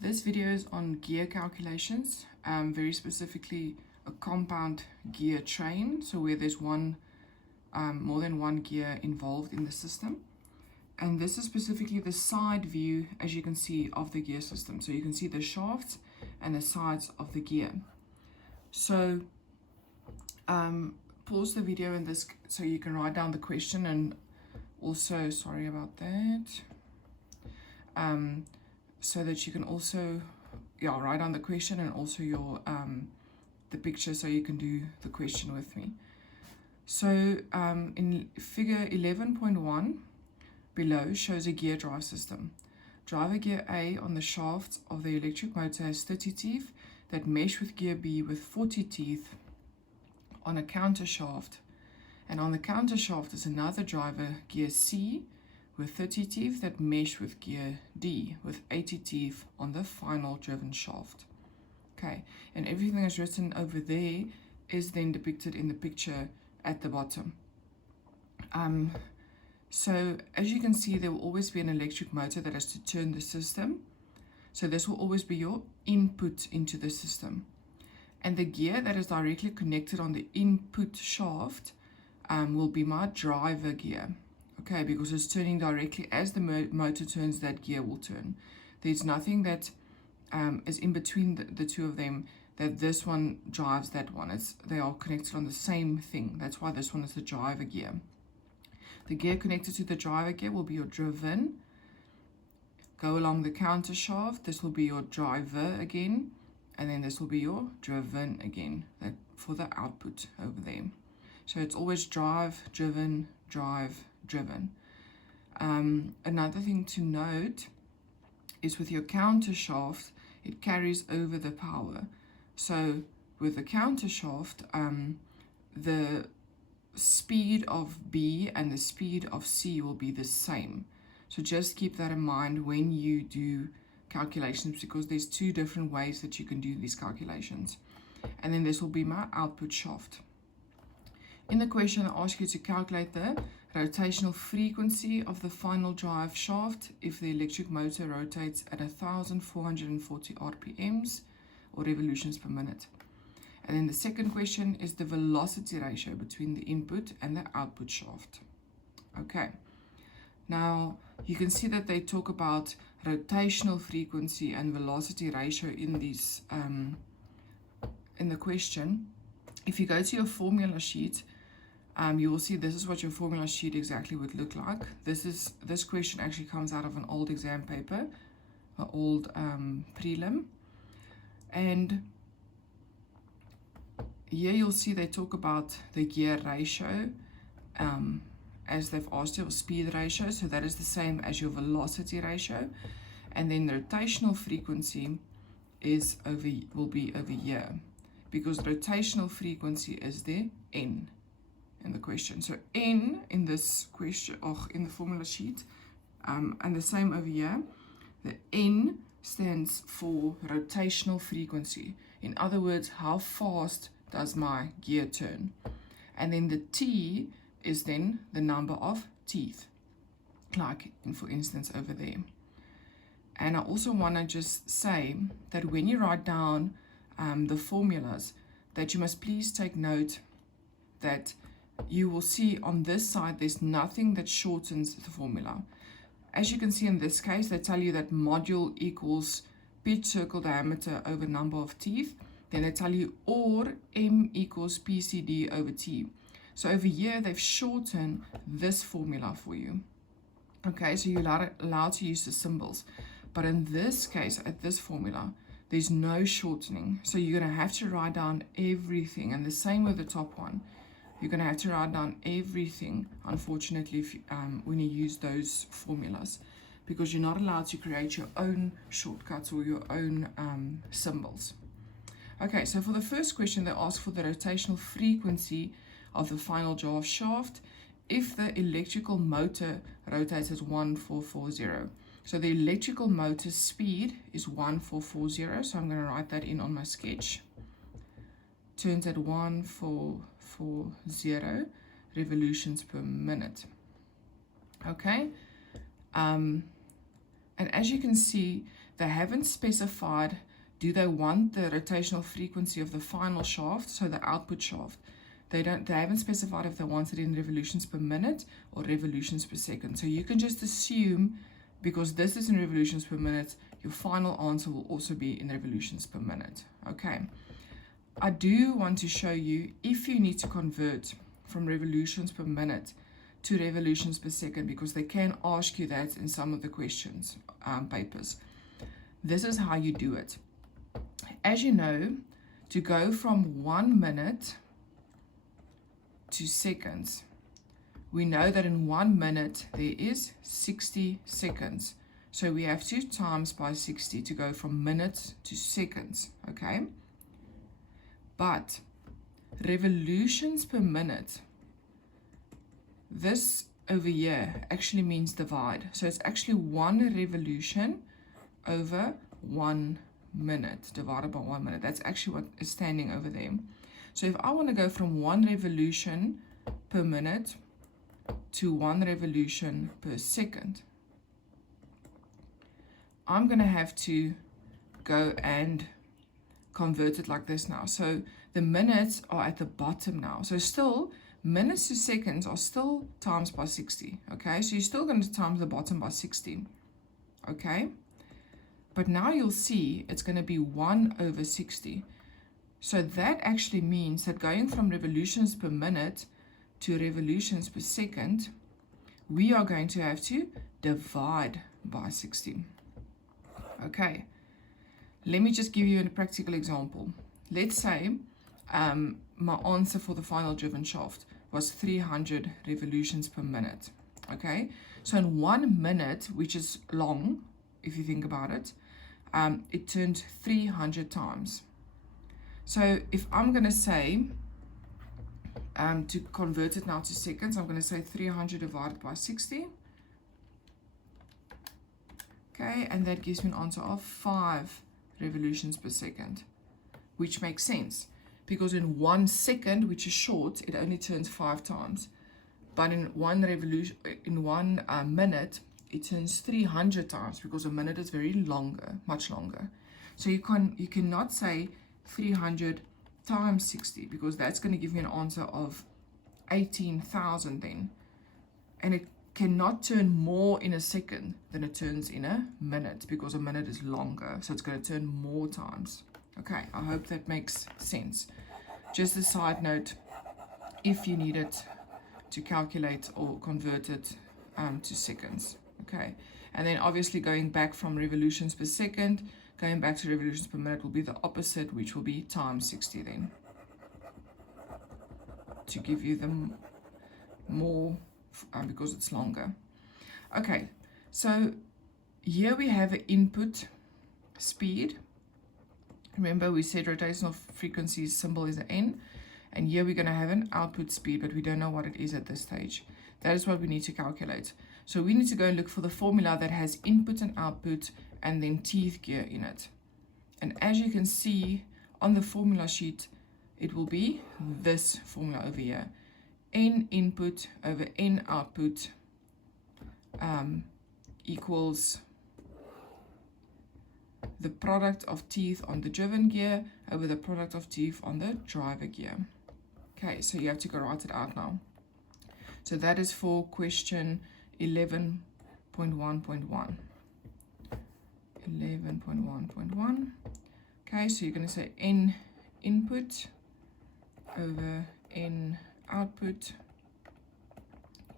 This video is on gear calculations, very specifically a compound gear train, so where there's more than one gear involved in the system. And this is specifically the side view, as you can see, of the gear system. So you can see the shafts and the sides of the gear. So pause the video in this so you can write down the question, and also, sorry about that, so that you can also write down the question and also your the picture so you can do the question with me. So in figure 11.1 below shows a gear drive system. Driver gear A on the shaft of the electric motor has 30 teeth that mesh with gear B with 40 teeth on a counter shaft, and on the counter shaft is another driver gear C with 30 teeth that mesh with gear D with 80 teeth on the final driven shaft. Okay, and everything that's written over there is then depicted in the picture at the bottom. So as you can see, there will always be an electric motor that has to turn the system. So this will always be your input into the system. And the gear that is directly connected on the input shaft will be my driver gear. Okay, because it's turning directly as the motor turns, that gear will turn. There's nothing that is in between the two of them, that this one drives that one. They are connected on the same thing. That's why this one is the driver gear. The gear connected to the driver gear will be your driven. Go along the counter shaft. This will be your driver again. And then this will be your driven again, that for the output over there. So it's always drive, driven, drive, driven. Another thing to note is with your counter shaft, it carries over the power. So with the counter shaft, the speed of B and the speed of C will be the same. So just keep that in mind when you do calculations, because there's two different ways that you can do these calculations. And then this will be my output shaft. In the question, I ask you to calculate the rotational frequency of the final drive shaft if the electric motor rotates at 1,440 RPMs or revolutions per minute. And then the second question is the velocity ratio between the input and the output shaft. Okay, now you can see that they talk about rotational frequency and velocity ratio in these in the question. If you go to your formula sheet, you will see this is what your formula sheet exactly would look like. This question actually comes out of an old exam paper, an old prelim, and here you'll see they talk about the gear ratio, as they've asked you, or speed ratio, so that is the same as your velocity ratio. And then the rotational frequency will be over here, because rotational frequency is the N in the question. So N in this question, or in the formula sheet, and the same over here, the N stands for rotational frequency. In other words, how fast does my gear turn? And then the T is then the number of teeth, like for instance over there. And I also want to just say that when you write down the formulas, that you must please take note that you will see on this side there's nothing that shortens the formula. As you can see in this case, they tell you that module equals pitch circle diameter over number of teeth. Then they tell you or M equals PCD over T. So over here, they've shortened this formula for you. Okay, so you're allowed to use the symbols. But in this case, at this formula, there's no shortening. So you're going to have to write down everything. And the same with the top one. You're going to have to write down everything, unfortunately, if when you use those formulas, because you're not allowed to create your own shortcuts or your own symbols. Okay, so for the first question, they ask for the rotational frequency of the final drive shaft if the electrical motor rotates at 1,440. So the electrical motor speed is 1,440, so I'm going to write that in on my sketch. Turns at 1,440 revolutions per minute. Okay, And as you can see, they haven't specified, do they want the rotational frequency of the final shaft, so the output shaft. They haven't specified if they want it in revolutions per minute or revolutions per second. So you can just assume, because this is in revolutions per minute, your final answer will also be in revolutions per minute. Okay. I do want to show you if you need to convert from revolutions per minute to revolutions per second, because they can ask you that in some of the questions papers. This is how you do it. As you know, to go from 1 minute to seconds, we know that in 1 minute there is 60 seconds. So we have to times by 60 to go from minutes to seconds, okay? But revolutions per minute, this over here actually means divide. So it's actually 1 revolution over 1 minute divided by 1 minute. That's actually what is standing over there. So if I want to go from 1 revolution per minute to 1 revolution per second, I'm going to have to go and convert it like this now. So the minutes are at the bottom now. So still, minutes to seconds are still times by 60. Okay, so you're still going to times the bottom by 60. Okay, but now you'll see it's going to be 1 over 60. So that actually means that going from revolutions per minute to revolutions per second, we are going to have to divide by 60. Okay, let me just give you a practical example. Let's say my answer for the final driven shaft was 300 revolutions per minute. Okay, so in 1 minute, which is long, if you think about it, it turned 300 times. So if I'm going to say, to convert it now to seconds, I'm going to say 300 divided by 60. Okay, and that gives me an answer of 5 revolutions per second, which makes sense because in 1 second, which is short, it only turns 5 times. But in one minute, it turns 300 times because a minute is very longer, much longer. So you cannot say 300 times 60 because that's going to give me an answer of 18,000 then. And it cannot turn more in a second than it turns in a minute because a minute is longer. So it's going to turn more times. Okay, I hope that makes sense. Just a side note, if you need it to calculate or convert it to seconds. Okay, and then obviously going back from revolutions per second, going back to revolutions per minute will be the opposite, which will be times 60 then, to give you them more because it's longer. Okay, so here we have an input speed. Remember we said rotational frequency symbol is an N, and here we're going to have an output speed, but we don't know what it is at this stage. That is what we need to calculate. So we need to go and look for the formula that has input and output and then teeth gear in it. And as you can see on the formula sheet, it will be this formula over here. N input over N output equals the product of teeth on the driven gear over the product of teeth on the driver gear. Okay, so you have to go write it out now. So that is for question 11.1.1. 11.1.1. Okay, so you're going to say N input over N output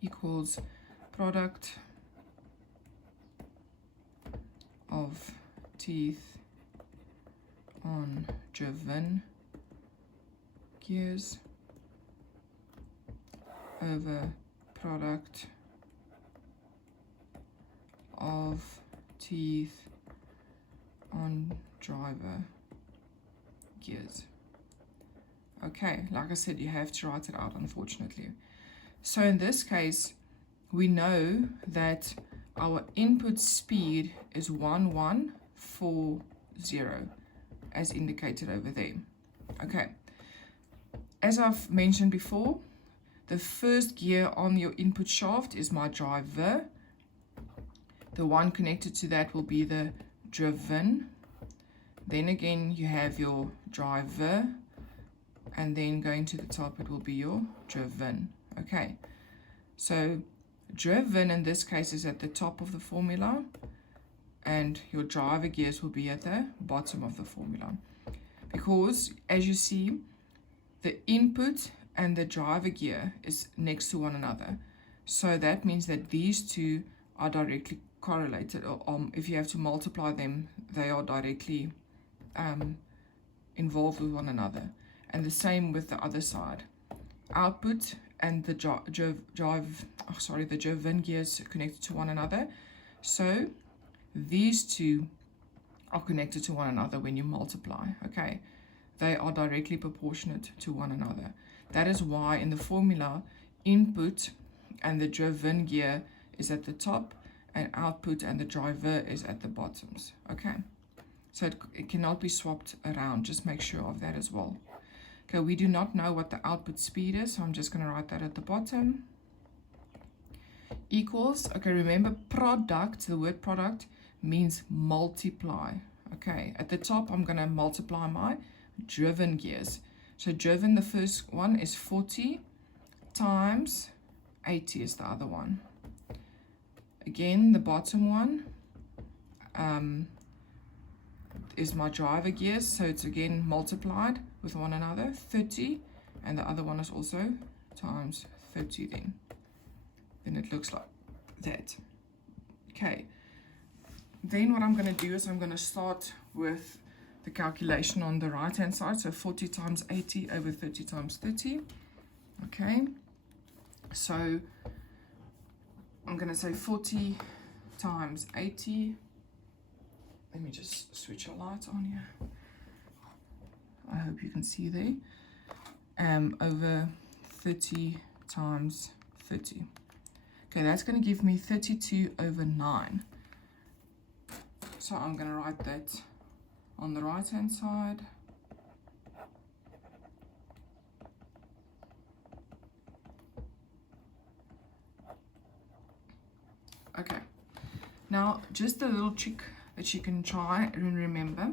equals product of teeth on driven gears over product of teeth on driver gears. Okay, like I said, you have to write it out, unfortunately. So in this case, we know that our input speed is 1140, as indicated over there. Okay, as I've mentioned before, the first gear on your input shaft is my driver. The one connected to that will be the driven. Then again, you have your driver, and then going to the top, it will be your driven. Okay, so driven in this case is at the top of the formula, and your driver gears will be at the bottom of the formula. Because as you see, the input and the driver gear is next to one another. So that means that these two are directly correlated, or if you have to multiply them, they are directly involved with one another. And the same with the other side. Output and the the driven gears connected to one another. So these two are connected to one another when you multiply. Okay, they are directly proportionate to one another. That is why in the formula, input and the driven gear is at the top, and output and the driver is at the bottoms. Okay, so it cannot be swapped around. Just make sure of that as well. Okay, we do not know what the output speed is, so I'm just going to write that at the bottom. Equals, okay, remember product, the word product means multiply. Okay, at the top I'm going to multiply my driven gears. So driven, the first one is 40 times 80 is the other one. Again, the bottom one is my driver gears, so it's again multiplied with one another, 30, and the other one is also times 30 then. Then it looks like that. Okay, then what I'm going to do is I'm going to start with the calculation on the right hand side, so 40 times 80 over 30 times 30. Okay, so I'm going to say 40 times 80. Let me just switch a light on here. I hope you can see there. Over 30 times 30. Okay, that's going to give me 32 over 9. So I'm going to write that on the right hand side. Okay, now just a little trick that you can try and remember.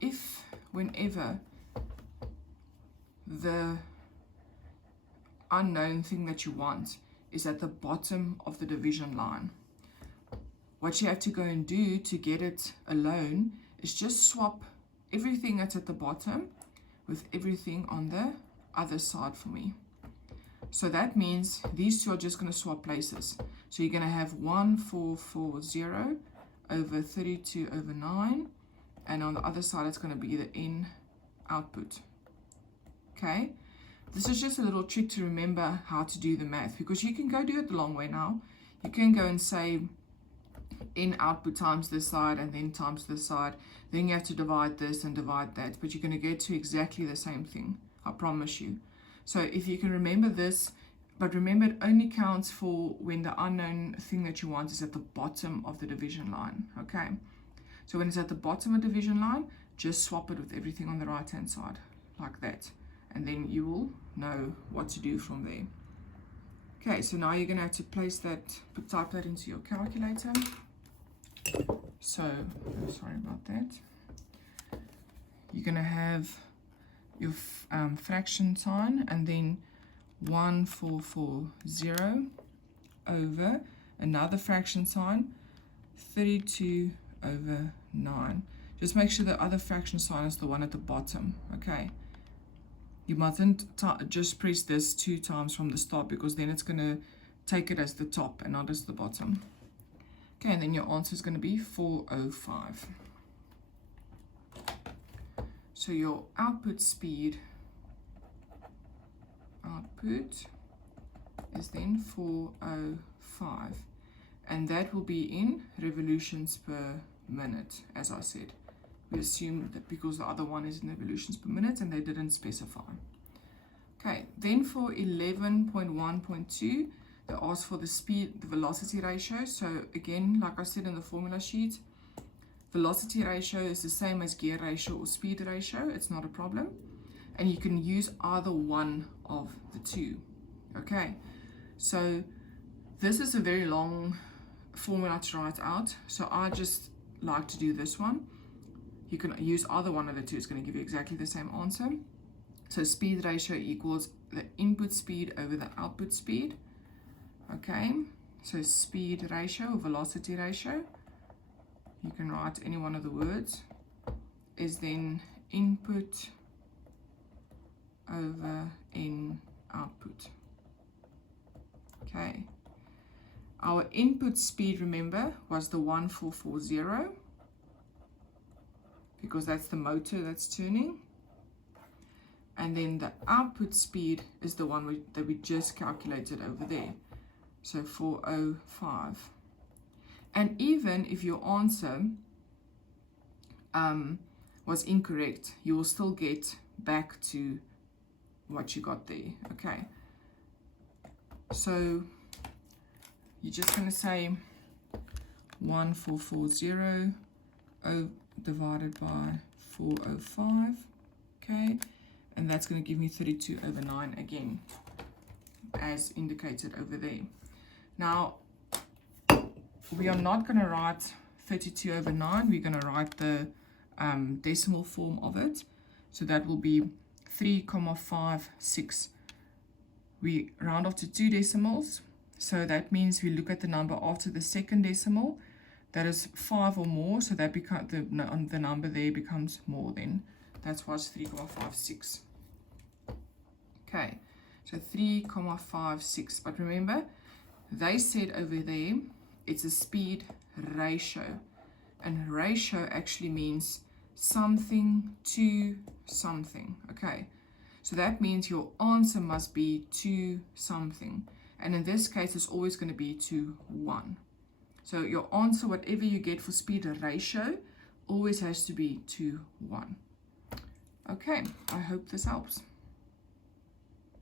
If whenever the unknown thing that you want is at the bottom of the division line, what you have to go and do to get it alone is just swap everything that's at the bottom with everything on the other side for me. So that means these two are just going to swap places. So you're going to have 1440 over 32 over 9. And on the other side, it's going to be the in output. Okay. This is just a little trick to remember how to do the math, because you can go do it the long way now. You can go and say in output times this side and then times this side. Then you have to divide this and divide that. But you're going to get to exactly the same thing. I promise you. So if you can remember this, but remember it only counts for when the unknown thing that you want is at the bottom of the division line. Okay. So when it's at the bottom of the division line, just swap it with everything on the right hand side like that. And then you will know what to do from there. Okay, so now you're going to have to place that, type that into your calculator. So, sorry about that. You're going to have your fraction sign and then 1440 over another fraction sign, 32 over 9. Just make sure the other fraction sign is the one at the bottom, okay? You mustn't just press this 2 times from the start, because then it's going to take it as the top and not as the bottom. Okay, and then your answer is going to be 405. So your output speed, is then 405. And that will be in revolutions per minute, as I said. We assume that because the other one is in revolutions per minute and they didn't specify. Okay, then for 11.1.2, they ask for the speed, the velocity ratio. So again, like I said in the formula sheet, velocity ratio is the same as gear ratio or speed ratio. It's not a problem. And you can use either one of the two. Okay, so This is a very long formula to write out, so I just like to do this one. You can use either one of the two, it's going to give you exactly the same answer. So speed ratio equals the input speed over the output speed. Okay, so speed ratio or velocity ratio, you can write any one of the words, is then input over in output. Okay, our input speed, remember, was the 1440, because that's the motor that's turning. And then the output speed is the one that we just calculated over there, so 405. And even if your answer was incorrect, you will still get back to what you got there. Okay, so you're just going to say 1440 divided by 405, okay, and that's going to give me 32/9 again, as indicated over there. Now, we are not going to write 32/9, we're going to write the decimal form of it, so that will be 3,56. We round off to 2 decimals, so that means we look at the number after the second decimal, that is 5 or more, so that the number there becomes more then. That's why it's 3,56. Okay, so 3,56. But remember, they said over there, it's a speed ratio. And ratio actually means something to something. Okay, so that means your answer must be to something. And in this case, it's always going to be to 1. So your answer, whatever you get for speed ratio, always has to be to 1. Okay, I hope this helps.